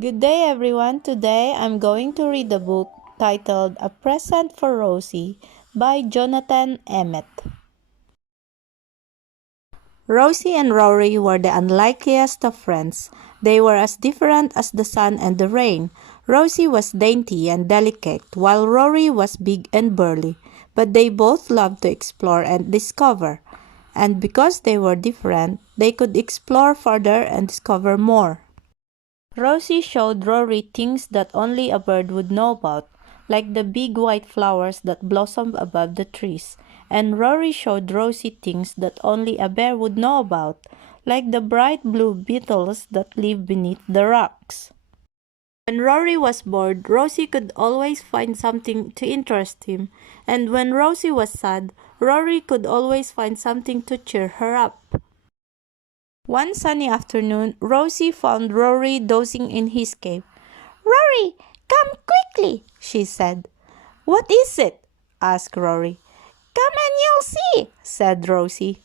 Good day, everyone. Today I'm going to read the book titled A Present for Rosy by Jonathan Emmett. Rosy and Rory were the unlikeliest of friends. They were as different as the sun and the rain. Rosy was dainty and delicate, while Rory was big and burly. But they both loved to explore and discover. And because they were different, they could explore further and discover more. Rosy showed Rory things that only a bird would know about, like the big white flowers that blossomed above the trees, and Rory showed Rosy things that only a bear would know about, like the bright blue beetles that live beneath the rocks. When Rory was bored, Rosy could always find something to interest him, and when Rosy was sad, Rory could always find something to cheer her up. One sunny afternoon, Rosy found Rory dozing in his cave. "Rory, come quickly," she said. "What is it?" asked Rory. "Come and you'll see," said Rosy.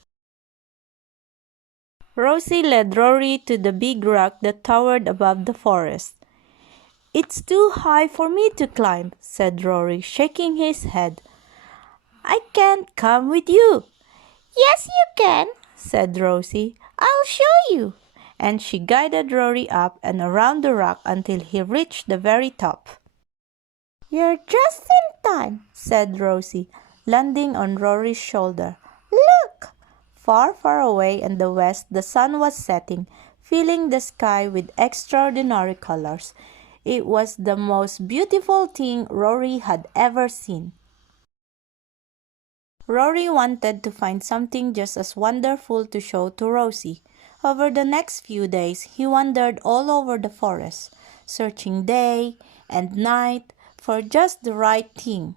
Rosy led Rory to the big rock that towered above the forest. "It's too high for me to climb," said Rory, shaking his head. "I can't come with you." "Yes, you can," said Rosy. "I'll show you." And she guided Rory up and around the rock until he reached the very top. "You're just in time," said Rosy, landing on Rory's shoulder. "Look!" Far, far away in the west, the sun was setting, filling the sky with extraordinary colors. It was the most beautiful thing Rory had ever seen. Rory wanted to find something just as wonderful to show to Rosy. Over the next few days, he wandered all over the forest, searching day and night for just the right thing.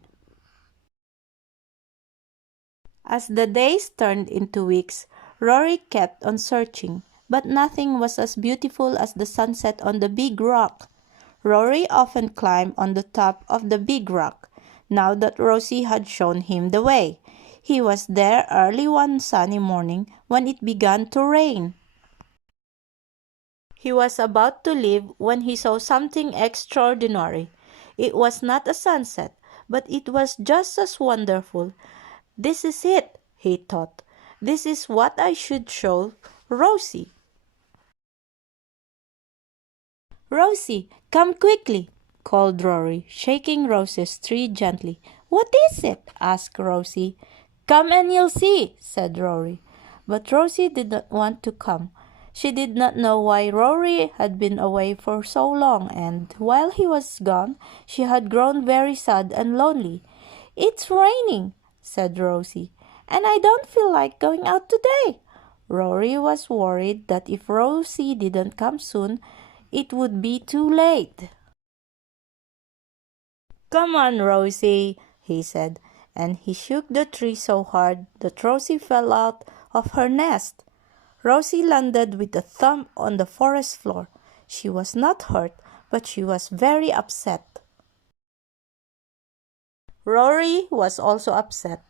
As the days turned into weeks, Rory kept on searching, but nothing was as beautiful as the sunset on the big rock. Rory often climbed on the top of the big rock, now that Rosy had shown him the way. He was there early one sunny morning when it began to rain. He was about to leave when he saw something extraordinary. It was not a sunset, but it was just as wonderful. "This is it," he thought. "This is what I should show Rosy." "Rosy, come quickly," called Rory, shaking Rosy's tree gently. "What is it?" asked Rosy. "Come and you'll see," said Rory. But Rosy did not want to come. She did not know why Rory had been away for so long, and while he was gone, she had grown very sad and lonely. "It's raining," said Rosy, "and I don't feel like going out today." Rory was worried that if Rosy didn't come soon, it would be too late. "Come on, Rosy," he said, and he shook the tree so hard that Rosy fell out of her nest. Rosy landed with a thump on the forest floor. She was not hurt, but she was very upset. Rory was also upset.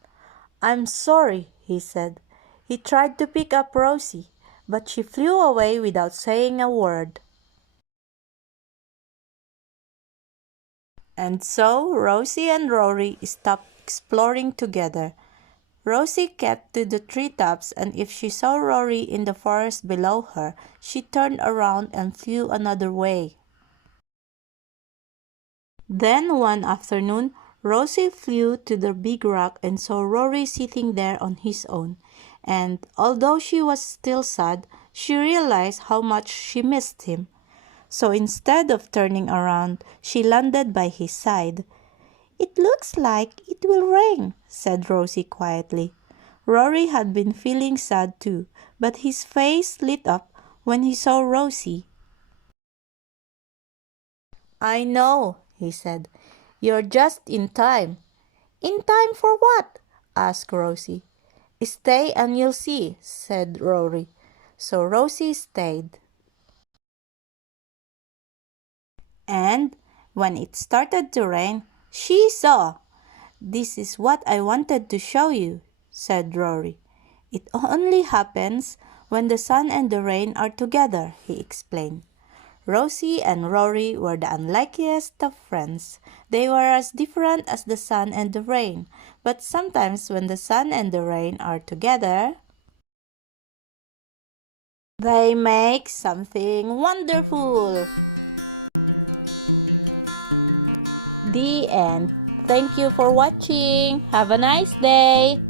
"I'm sorry," he said. He tried to pick up Rosy, but she flew away without saying a word. And so Rosy and Rory stopped exploring together. Rosy kept to the treetops, and if she saw Rory in the forest below her, she turned around and flew another way. Then one afternoon, Rosy flew to the big rock and saw Rory sitting there on his own, and although she was still sad, she realized how much she missed him. So instead of turning around, she landed by his side. "It looks like it will rain," said Rosy quietly. Rory had been feeling sad too, but his face lit up when he saw Rosy. "I know," he said. "You're just in time." "In time for what?" asked Rosy. "Stay and you'll see," said Rory. So Rosy stayed. And when it started to rain, she saw. "This is what I wanted to show you," said Rory. "It only happens when the sun and the rain are together," he explained. Rosie and Rory were the unlikeliest of friends. They were as different as the sun and the rain. But sometimes when the sun and the rain are together, they make something wonderful. The end. Thank you for watching. Have a nice day.